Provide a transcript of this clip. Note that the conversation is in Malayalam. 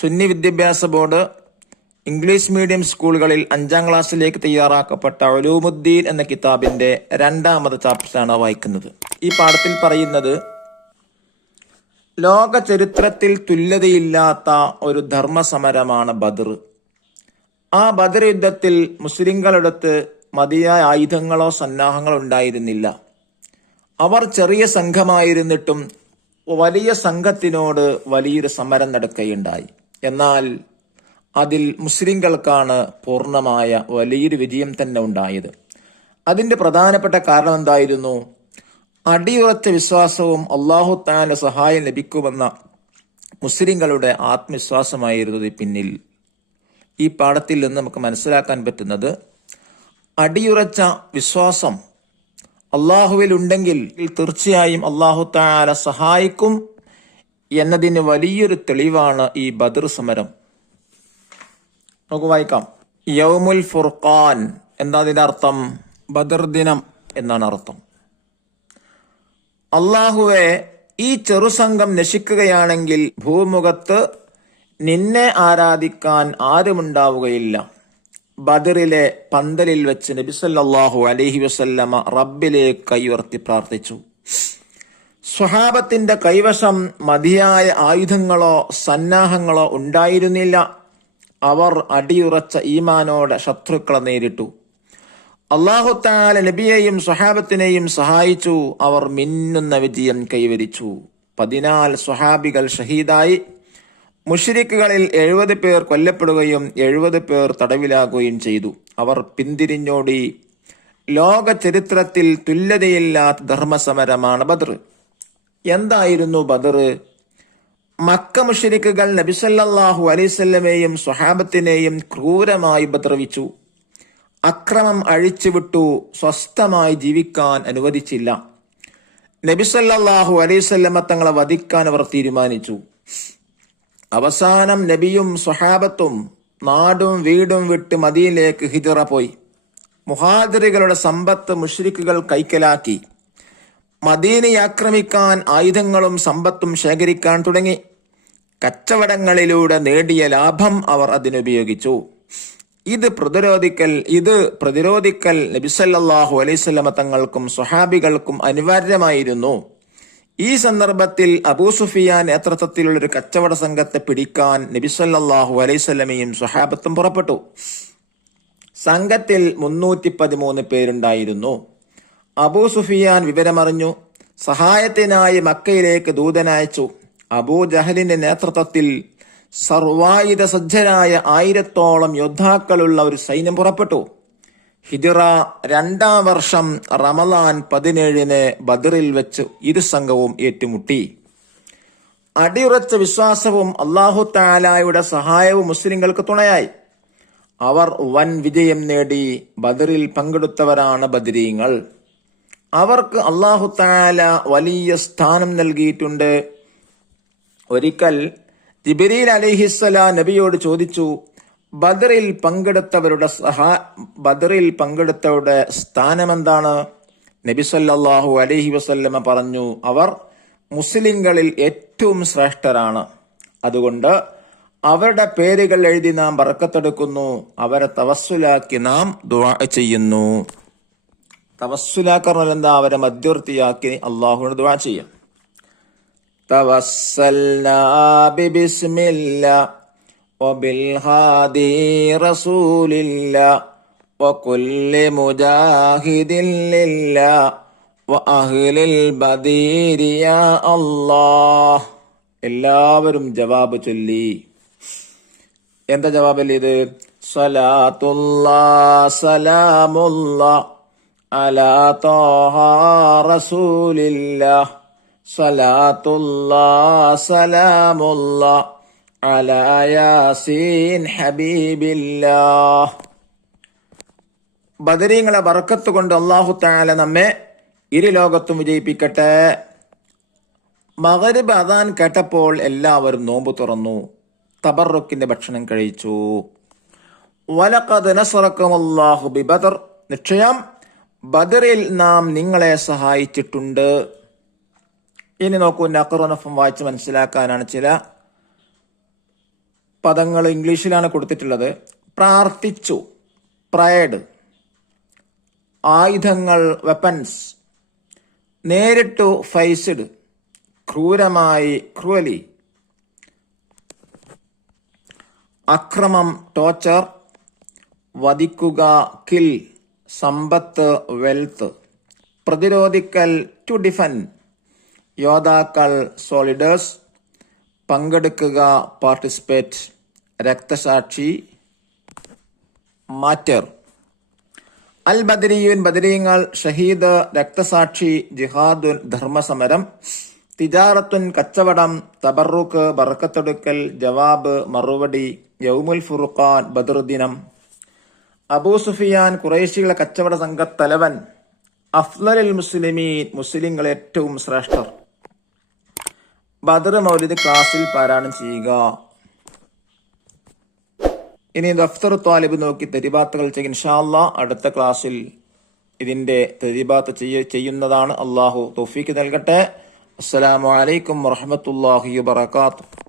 സുന്നി വിദ്യാഭ്യാസ ബോർഡ് ഇംഗ്ലീഷ് മീഡിയം സ്കൂളുകളിൽ 5ാം ക്ലാസ്സിലേക്ക് തയ്യാറാക്കപ്പെട്ട ഉലൂമുദ്ദീൻ എന്ന കിതാബിന്റെ 2ാമത്തെ ചാപ്റ്ററാണ് വായിക്കുന്നത്. ഈ പാഠത്തിൽ പറയുന്നത് ലോക ചരിത്രത്തിൽ തുല്യതയില്ലാത്ത ഒരു ധർമ്മസമരമാണ് ബദർ. ആ ബദർ യുദ്ധത്തിൽ മുസ്ലിങ്ങളടുത്ത് മതിയായ ആയുധങ്ങളോ സന്നാഹങ്ങളോ ഉണ്ടായിരുന്നില്ല. അവർ ചെറിയ സംഘമായിരുന്നിട്ടും വലിയ സംഘത്തിനോട് വലിയൊരു സമരം നടക്കുകയുണ്ടായി. എന്നാൽ അതിൽ മുസ്ലിങ്ങൾക്കാണ് പൂർണ്ണമായ വലിയൊരു വിജയം തന്നെ ഉണ്ടായത്. അതിന്റെ പ്രധാനപ്പെട്ട കാരണം എന്തായിരുന്നു? അടിയുറച്ച വിശ്വാസവും അല്ലാഹു തആല സഹായം ലഭിക്കുമെന്ന മുസ്ലിങ്ങളുടെ ആത്മവിശ്വാസമായിരുന്നു പിന്നിൽ. ഈ പാഠത്തിൽ നിന്ന് നമുക്ക് മനസ്സിലാക്കാൻ പറ്റുന്നത് അടിയുറച്ച വിശ്വാസം അള്ളാഹുവിൽ ഉണ്ടെങ്കിൽ തീർച്ചയായും അല്ലാഹു തആല സഹായിക്കും എന്നതിന് വലിയൊരു തെളിവാണ് ഈ ബദർ സമരം. നമുക്ക് വായിക്കാം. യൗമുൽ ഫുർഖാൻ എന്താ അതിന്റെ അർത്ഥം? ബദർ ദിനം എന്നാണ് അർത്ഥം. അള്ളാഹുവെ, ഈ ചെറുസംഘം നശിക്കുകയാണെങ്കിൽ ഭൂമുഖത്ത് നിന്നെ ആരാധിക്കാൻ ആരുമുണ്ടാവുകയില്ല. ബദറിലെ പന്തലിൽ വെച്ച് നബി സല്ലല്ലാഹു അലൈഹി വസല്ലമ റബ്ബിലേക്ക് കൈയുയർത്തി പ്രാർത്ഥിച്ചു. സ്വഹാബത്തിന്റെ കൈവശം മതിയായ ആയുധങ്ങളോ സന്നാഹങ്ങളോ ഉണ്ടായിരുന്നില്ല. അവർ അടിയുറച്ച ഈമാനോടെ ശത്രുക്കളെ നേരിട്ടു. അല്ലാഹു തആല നബിയെയും സ്വഹാബത്തിനെയും സഹായിച്ചു. അവർ മിന്നുന്ന വിജയം കൈവരിച്ചു. 14 സ്വഹാബികൾ ഷഹീദായി. മുശ്രിക്കുകളിൽ 70 പേർ കൊല്ലപ്പെടുകയും 70 പേർ തടവിലാകുകയും ചെയ്തു. അവർ പിന്തിരിഞ്ഞോടി. ലോക ചരിത്രത്തിൽ തുല്യതയില്ലാത്ത ധർമ്മസമരമാണ് ബദർ. എന്തായിരുന്നു ബദർ? മക്ക മുശ്രിക്കുകൾ നബി സല്ലല്ലാഹു അലൈഹി വസല്ലമയെയും സ്വഹാബത്തിനെയും ക്രൂരമായി ഉപദ്രവിച്ചു. അക്രമം അഴിച്ചുവിട്ടു. സ്വസ്ഥമായി ജീവിക്കാൻ അനുവദിച്ചില്ല. നബി സല്ലല്ലാഹു അലൈഹി വസല്ലമ തങ്ങളെ വധിക്കാൻ അവർ തീരുമാനിച്ചു. അവസാനം നബിയും സ്വഹാബത്തും നാടും വീടും വിട്ട് മദീനയിലേക്ക് ഹിജ്റ പോയി. മുഹാജിറുകളുടെ സമ്പത്ത് മുശ്രിക്കുകൾ കൈക്കലാക്കി. മദീനയെ ആക്രമിക്കാൻ ആയുധങ്ങളും സമ്പത്തും ശേഖരിക്കാൻ തുടങ്ങി. കച്ചവടങ്ങളിലൂടെ നേടിയ ലാഭം അവർ അതിനുപയോഗിച്ചു. ഇത് പ്രതിരോധിക്കൽ നബി സല്ലല്ലാഹു അലൈഹി വസല്ലമ തങ്ങൾക്കും സ്വഹാബികൾക്കും അനിവാര്യമായിരുന്നു. ഈ സന്ദർഭത്തിൽ അബൂ സുഫിയാൻ നേതൃത്വത്തിലുള്ള ഒരു കച്ചവട സംഘത്തെ പിടിക്കാൻ നബി സല്ലല്ലാഹു അലൈഹി വസല്ലമയും സ്വഹാബത്തും പുറപ്പെട്ടു. സംഘത്തിൽ 313 പേരുണ്ടായിരുന്നു. അബൂ സുഫിയാൻ വിവരമറിഞ്ഞു. സഹായത്തിനായി മക്കയിലേക്ക് ദൂതനയച്ചു. അബൂ ജഹലിന്റെ നേതൃത്വത്തിൽ സർവായുധ സജ്ജരായ 1000ഓളം യോദ്ധാക്കളുള്ള ഒരു സൈന്യം പുറപ്പെട്ടു. ഹിജ്റ 2ാം വർഷം റമളാൻ 17 ബദറിൽ വെച്ച് ഇരു സംഘവും ഏറ്റുമുട്ടി. അടിയുറച്ച വിശ്വാസവും അല്ലാഹു തആലയുടെ സഹായവും മുസ്ലിങ്ങൾക്ക് തുണയായി. അവർ വൻ വിജയം നേടി. ബദറിൽ പങ്കെടുത്തവരാണ് ബദരീങ്ങൾ. അവർക്ക് അല്ലാഹു തആല വലിയ സ്ഥാനം നൽകിയിട്ടുണ്ട്. ഒരിക്കൽ ജിബ്രീൽ അലൈഹിസ്സലാം നബിയോട് ചോദിച്ചു, ബദറിൽ പങ്കെടുത്തവരുടെ സ്ഥാനമെന്താണ്? നബി സല്ലല്ലാഹു അലൈഹി വസല്ലമ പറഞ്ഞു, അവർ മുസ്ലിങ്ങളിൽ ഏറ്റവും ശ്രേഷ്ഠരാണ്. അതുകൊണ്ട് അവരുടെ പേരുകൾ എഴുതി നാം ബർക്കത്തെടുക്കുന്നു. അവരെ തവസ്സുലാക്കി നാം ദുആ ചെയ്യുന്നു. തവസ്സുലാക്കറിഞ്ഞാൽ എന്താ? അവരെ മധ്യവർത്തിയാക്കി അള്ളാഹുവിനോട് ദുആ ചെയ്യാം. തവസ്സൽനാ ബിസ്മില്ലാ وبالهادي رسول الله وكل مجاهد لله وأهل البدير يا الله. എല്ലാവരും ജവാബ് ചൊല്ലി. എന്താ ജവാബല്ലേ ഇത്? സലാത്തുല്ലാഹ് സലാമുല്ലാഹ് അലാ ത്വാഹ റസൂലില്ലാഹ് സലാത്തുല്ലാഹ് സലാമുല്ലാഹ് അലാ യാസീൻ ഹബീബില്ലാഹ്. ബദരീങ്ങളെ ബർക്കത്ത് കൊണ്ട് അല്ലാഹു തആല നമ്മെ ഇരു ലോകത്തും വിജയിപ്പിക്കട്ടെ. മഗ്രിബ് അദാൻ കേട്ടപ്പോൾ എല്ലാവരും നോമ്പ് തുറന്നു. തബറുക്കിന്റെ ഭക്ഷണം കഴിച്ചു. വലഖദ് നസറക്കുമുല്ലാഹു ബിബദർ. നിശ്ചയം ബദറിൽ നാം നിങ്ങളെ സഹായിച്ചിട്ടുണ്ട്. ഇനി നോക്കൂ, നഖറുനഫും വായിച്ച് മനസ്സിലാക്കാനാണ് ചില പദങ്ങൾ ഇംഗ്ലീഷിലാണ് കൊടുത്തിട്ടുള്ളത്. പ്രാർത്ഥിച്ചു, പ്രയഡ്. ആയുധങ്ങൾ, വെപ്പൻസ്. നേരിട്ടു, ഫൈസ്ഡ്, ക്രൂരമായി, ക്രൂവലി. അക്രമം, ടോർച്ചർ. വധിക്കുക, കിൽ. സമ്പത്ത്, വെൽത്ത്. പ്രതിരോധിക്കൽ, ടു ഡിഫെൻഡ്. യോദ്ധാക്കൾ, സോൾജേഴ്സ്. പങ്കെടുക്കുക, പാർട്ടിസിപ്പേറ്റ്. രക്തസാക്ഷി, മാറ്റർ. അൽ ബദരിയുൻ, ബദരീങ്ങൾ. ഷഹീദ്, രക്തസാക്ഷി. ജിഹാദുൻ, ധർമ്മസമരം. തിജാറത്തുൻ, കച്ചവടം. തബറുക്ക്, ബർക്കത്തെടുക്കൽ. ജവാബ്, മറുപടി. യൗമുൽ ഫുർഖാൻ, ബദർ ദിനം. അബൂ സുഫിയാൻ, ഖുറൈശികളുടെ കച്ചവട സംഘത്തലവൻ. അഫ്ളലുൽ മുസ്ലിമീൻ, മുസ്ലിങ്ങൾ ഏറ്റവും ശ്രേഷ്ഠർ. ബദർ മൗലിദ് ക്ലാസ്സിൽ പാരായണം ചെയ്യുക. ഇനി ദഫ്തർ ത്വാലിബ് നോക്കി തെരിബാത്തുകൾ ചെയ്യും. ഇൻഷാ അല്ലാഹ് അടുത്ത ക്ലാസ്സിൽ ഇതിന്റെ തെരിബാത്ത് ചെയ്യുന്നതാണ്. അള്ളാഹു തൗഫീഖ് നൽകട്ടെ. അസ്സലാമു അലൈക്കും വറഹ്മത്തുള്ളാഹി വബറകാതുഹു.